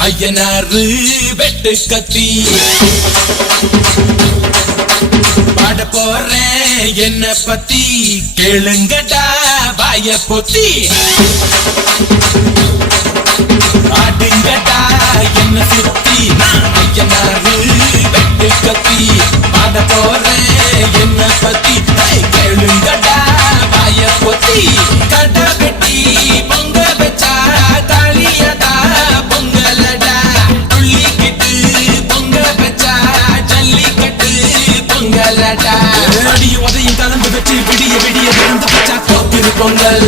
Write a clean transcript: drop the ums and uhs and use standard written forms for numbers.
ஐயனாரு வெட்டு கத்தி பாட போறேன் என்ன பத்தி கேளுங்கடா வாய பொத்தி ஆடுங்கடா என்ன சுத்தி ஐயனாரு வெட்டு கத்தி பாட போறேன் என்ன பத்தி கேளுங்கடா வாய பொத்தி கடை வெட்டி பொங்க வச்சா தாலியதா பொங்கலடா துள்ளிக்கிட்டு பொங்க வச்சா ஜல்லிக்கட்டு பொங்கலடா அடியும் உதையும் கலந்து வச்சு விடிய விடிய விழுந்து வச்சா கோப்பிரு பொங்கல்